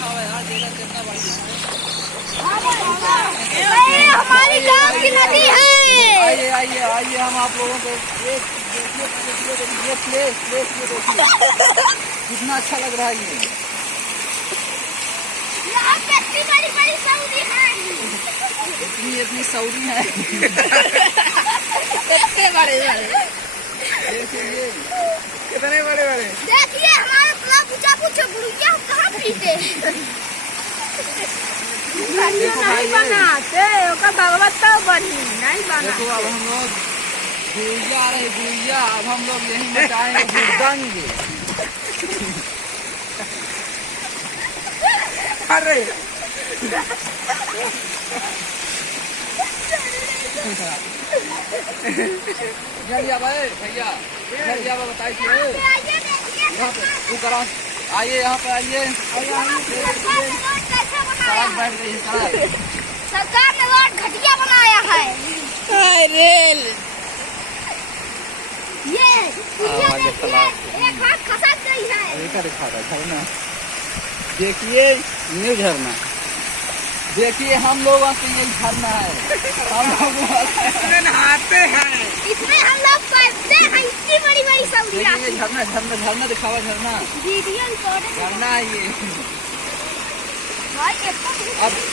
दिखावा यार, देखा कितना बढ़िया ये हमारी गांव की नदी है। आइए आइए आइए, हम आप लोगों को एक ये प्लेस देखिए कितना अच्छा लग रहा है। ये यहाँ पे इतनी बड़ी बड़ी सऊदी है, इतनी सऊदी है। कितने बड़े बड़े, देखिए ये कितने बड़े बड़े। देखिए हमारे इतना पूछा गुड़िया कहाँ पीते नहीं बनाते भगवत तो बनी नहीं बना। देखो अब हम लोग गुड़िया आ रहे गुड़िया, अब हम लोग यहीं मचाएंगे हुड़दंग। अरे भैया भैया बताइए यहाँ पे करा, आइए यहाँ पे आइए। सरकार ने रोड घटिया बनाया है। रेल ये एक हाथ खसक गई है। दिखा रहा झरना, देखिए न्यू झरना, देखिए हम लोग से ये झरना है, हम लोग नहाते हैं इसमें, हम लोग पढ़ते हैं। इतनी बड़ी बड़ी सऊदियाँ, ये झरना झरना झरना दिखावा, झरना वीडियो रिकॉर्ड झरना है ये। भाई अब